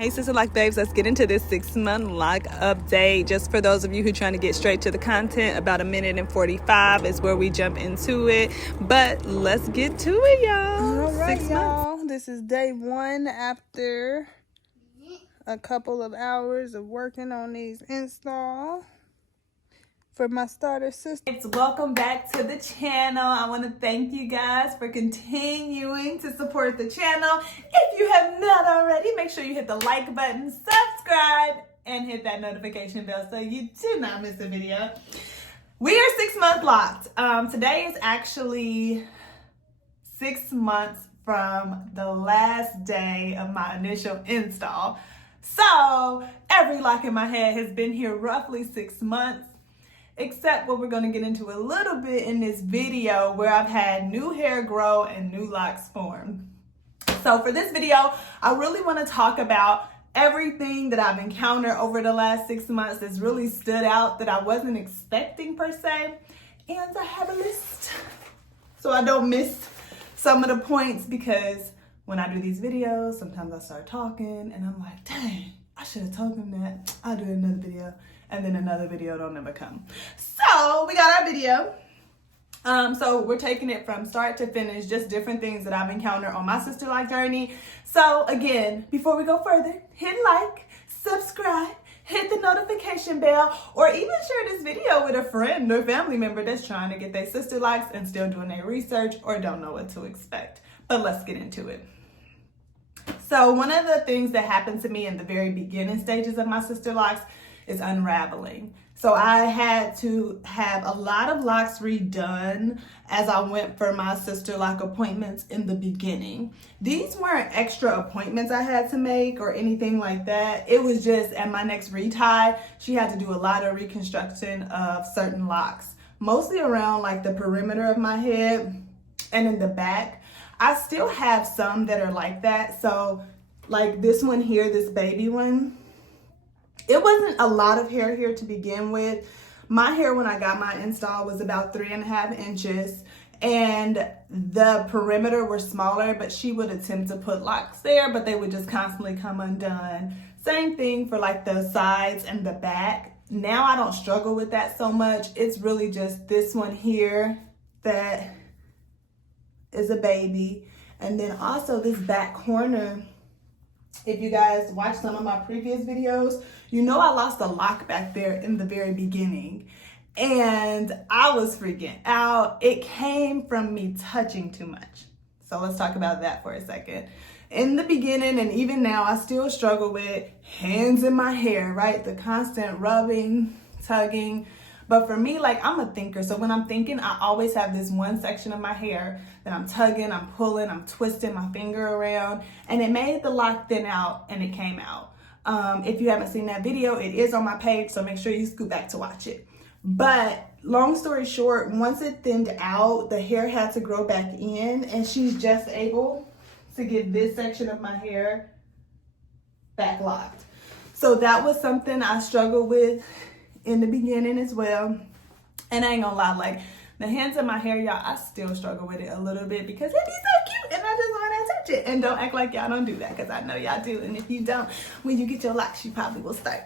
Hey Sister Lock Babes, let's get into this 6-month lock update. Just for those of you who are trying to get straight to the content, about 1:45 is where we jump into it. But let's get to it, y'all. All right, 6 months. y'all. This is day one after a couple of hours of working on these install for my starter system. Welcome back to the channel. I want to thank you guys for continuing to support the channel. If you have not already, make sure you hit the like button, subscribe, and hit that notification bell so you do not miss a video. We are 6 months locked. Today is actually 6 months from the last day of my initial install. So every lock in my head has been here roughly 6 months. Except what we're going to get into a little bit in this video where I've had new hair grow and new locks form. So for this video, I really want to talk about everything that I've encountered over the last 6 months that's really stood out that I wasn't expecting per se. And I have a list so I don't miss some of the points, because when I do these videos, sometimes I start talking and I'm like, dang, I should have told them that. I'll do another video. And then another video don't never come. So we got our video. So we're taking it from start to finish, just different things that I've encountered on my sister lock journey. So again, before we go further, hit like, subscribe, hit the notification bell, or even share this video with a friend or family member that's trying to get their sister locks and still doing their research or don't know what to expect. But let's get into it. So one of the things that happened to me in the very beginning stages of my sister locks is unraveling. So I had to have a lot of locks redone as I went for my sister lock appointments in the beginning. These weren't extra appointments I had to make or anything like that. It was just at my next retie, she had to do a lot of reconstruction of certain locks, mostly around like the perimeter of my head and in the back. I still have some that are like that. So like this one here, this baby one, it wasn't a lot of hair here to begin with. My hair when I got my install was about 3.5 inches and the perimeter were smaller, but she would attempt to put locks there, but they would just constantly come undone. Same thing for like the sides and the back. Now I don't struggle with that so much. It's really just this one here that is a baby. And then also this back corner. If you guys watch some of my previous videos, you know I lost a lock back there in the very beginning and I was freaking out. It came from me touching too much. So let's talk about that for a second. In the beginning and even now, I still struggle with hands in my hair, right? The constant rubbing, tugging. But for me, like, I'm a thinker. So when I'm thinking, I always have this one section of my hair that I'm tugging, I'm pulling, I'm twisting my finger around. And it made the lock thin out and it came out. If you haven't seen that video, it is on my page. So make sure you scoot back to watch it. But long story short, once it thinned out, the hair had to grow back in. And she's just able to get this section of my hair back locked. So that was something I struggled with in the beginning as well. And I ain't gonna lie, like the hands in my hair, y'all, I still struggle with it a little bit because it is so cute and I just want to touch it. And don't act like y'all don't do that, because I know y'all do. And if you don't, when you get your locks, you probably will start.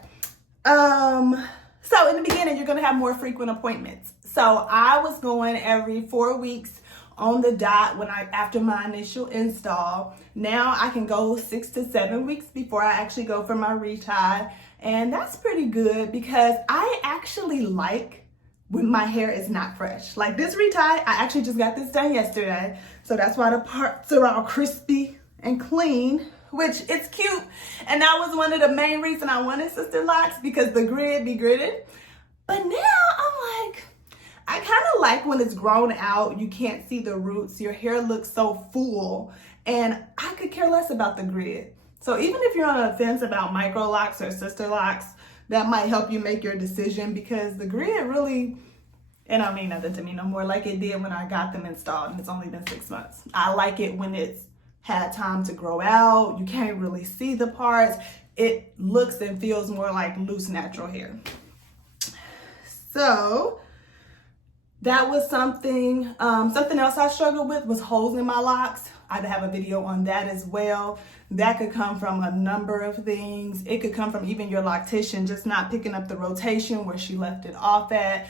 So in the beginning, you're gonna have more frequent appointments. So I was going every 4 weeks on the dot after my initial install. Now I can go 6 to 7 weeks before I actually go for my retie. And that's pretty good because I actually like when my hair is not fresh. Like this retie, I actually just got this done yesterday. So that's why the parts are all crispy and clean, which is cute. And that was one of the main reasons I wanted sister locks, because the grid be gridded. But now I'm like, I kind of like when it's grown out, you can't see the roots, your hair looks so full, and I could care less about the grid. So even if you're on the fence about micro locks or sister locks, that might help you make your decision, because the grid really, it don't mean nothing to me no more like it did when I got them installed, and it's only been 6 months. I like it when it's had time to grow out. You can't really see the parts. It looks and feels more like loose natural hair. So that was something. Something else I struggled with was holes in my locks. I'd have a video on that as well. That could come from a number of things. It could come from even your loctician just not picking up the rotation where she left it off at.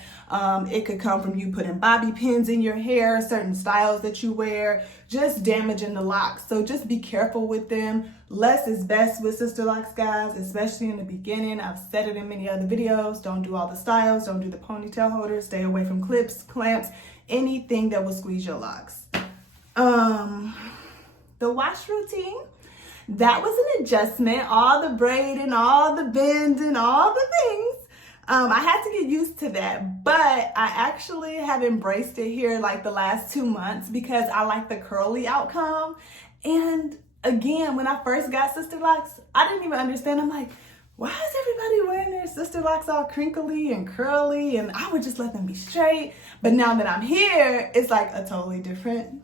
It could come from you putting bobby pins in your hair, certain styles that you wear, just damaging the locks. So just be careful with them. Less is best with Sisterlocks, guys, especially in the beginning. I've said it in many other videos. Don't do all the styles. Don't do the ponytail holders. Stay away from clips, clamps, anything that will squeeze your locks. The wash routine, that was an adjustment. All the braiding, all the bending, all the things. I had to get used to that, but I actually have embraced it here like the last 2 months because I like the curly outcome. And again, when I first got Sisterlocks, I didn't even understand. I'm like, why is everybody wearing their Sisterlocks all crinkly and curly? And I would just let them be straight. But now that I'm here, it's like a totally different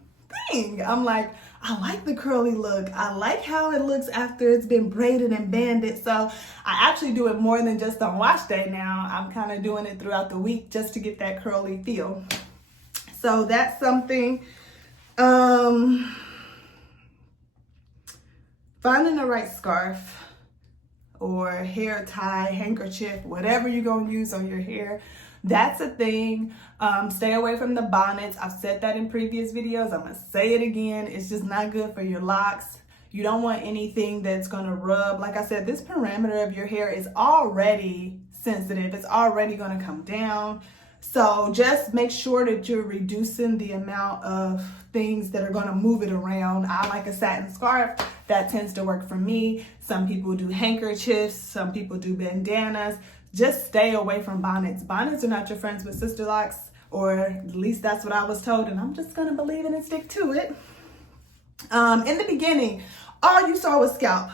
thing. I'm like, I like the curly look. I like how it looks after it's been braided and banded. So I actually do it more than just on wash day now. I'm kind of doing it throughout the week just to get that curly feel. So that's something. Finding the right scarf or hair tie, handkerchief, whatever you're going to use on your hair. That's a thing. Stay away from the bonnets. I've said that in previous videos. I'm going to say it again. It's just not good for your locks. You don't want anything that's going to rub. Like I said, this parameter of your hair is already sensitive. It's already going to come down. So just make sure that you're reducing the amount of things that are going to move it around. I like a satin scarf. That tends to work for me. Some people do handkerchiefs. Some people do bandanas. Just stay away from bonnets. Bonnets are not your friends with Sisterlocks, or at least that's what I was told, and I'm just going to believe it and stick to it. In the beginning, all you saw was scalp.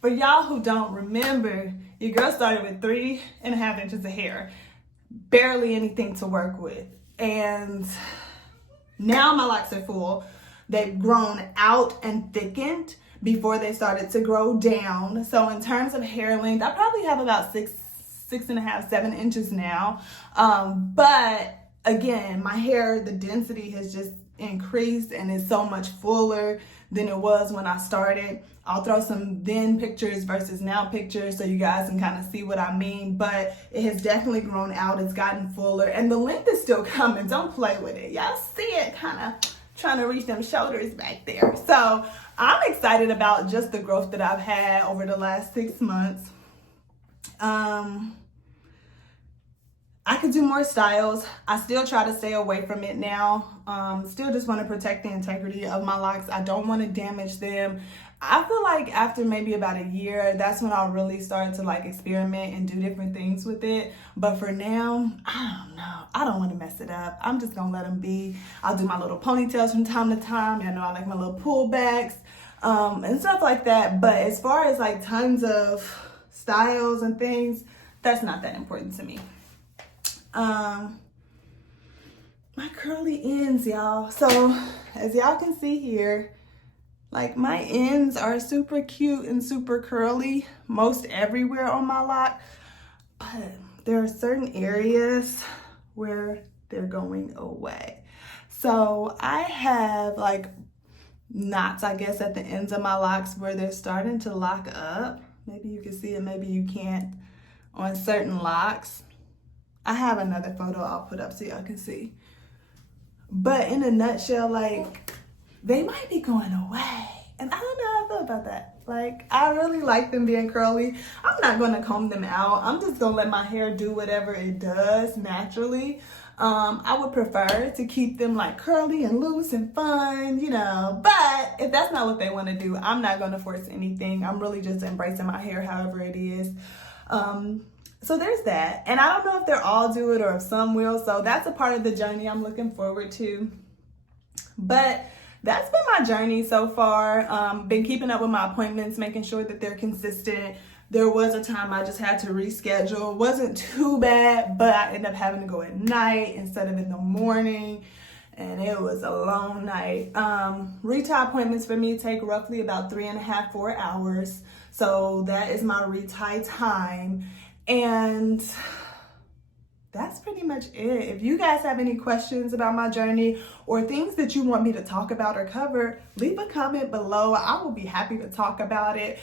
For y'all who don't remember, your girl started with 3.5 inches of hair. Barely anything to work with. And now my locks are full. They've grown out and thickened before they started to grow down. So in terms of hair length, I probably have about 6.5, 7 inches now. But again, my hair, the density has just increased and is so much fuller than it was when I started. I'll throw some then pictures versus now pictures so you guys can kind of see what I mean, but it has definitely grown out. It's gotten fuller and the length is still coming. Don't play with it. Y'all see it kind of trying to reach them shoulders back there. So I'm excited about just the growth that I've had over the last 6 months. I could do more styles. I still try to stay away from it now. Still just want to protect the integrity of my locks. I don't want to damage them. I feel like after maybe about a year, that's when I'll really start to like experiment and do different things with it. But for now, I don't know. I don't want to mess it up. I'm just going to let them be. I'll do my little ponytails from time to time. You know, I like my little pullbacks and stuff like that. But as far as like tons of styles and things, that's not that important to me. My curly ends, y'all. So as y'all can see here, like my ends are super cute and super curly most everywhere on my lock, but there are certain areas where they're going away. So I have like knots, I guess, at the ends of my locks where they're starting to lock up. Maybe you can see it, maybe you can't on certain locks. I have another photo I'll put up so y'all can see. But in a nutshell, like, they might be going away. And I don't know how I feel about that. Like, I really like them being curly. I'm not going to comb them out. I'm just going to let my hair do whatever it does naturally. I would prefer to keep them like curly and loose and fun, you know. But if that's not what they want to do, I'm not going to force anything. I'm really just embracing my hair however it is. So there's that. And I don't know if they'll all do it or if some will. So that's a part of the journey I'm looking forward to. But that's been my journey so far. Been keeping up with my appointments, making sure that they're consistent. There was a time I just had to reschedule. It wasn't too bad, but I ended up having to go at night instead of in the morning. And it was a long night. Retie appointments for me take roughly about 3.5, 4 hours. So that is my retie time. And that's pretty much it. If you guys have any questions about my journey or things that you want me to talk about or cover, leave a comment below. I will be happy to talk about it.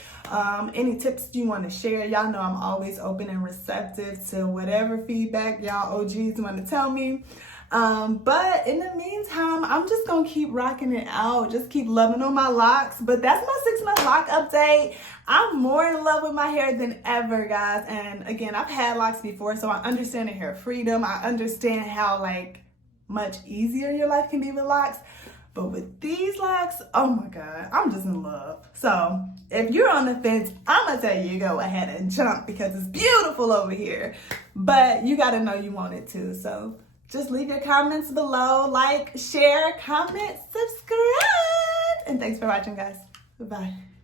Any tips you want to share, y'all know I'm always open and receptive to whatever feedback y'all OGs want to tell me. But in the meantime, I'm just gonna keep rocking it out, just keep loving on my locks. But that's my 6-month lock update. I'm more in love with my hair than ever, guys. And again, I've had locks before, so I understand the hair freedom. I understand how like much easier your life can be with locks. But with these locks, oh my God, I'm just in love. So if you're on the fence, I'm gonna tell you go ahead and jump because it's beautiful over here. But you gotta know you want it too. So just leave your comments below, like, share, comment, subscribe. And thanks for watching, guys. Bye-bye.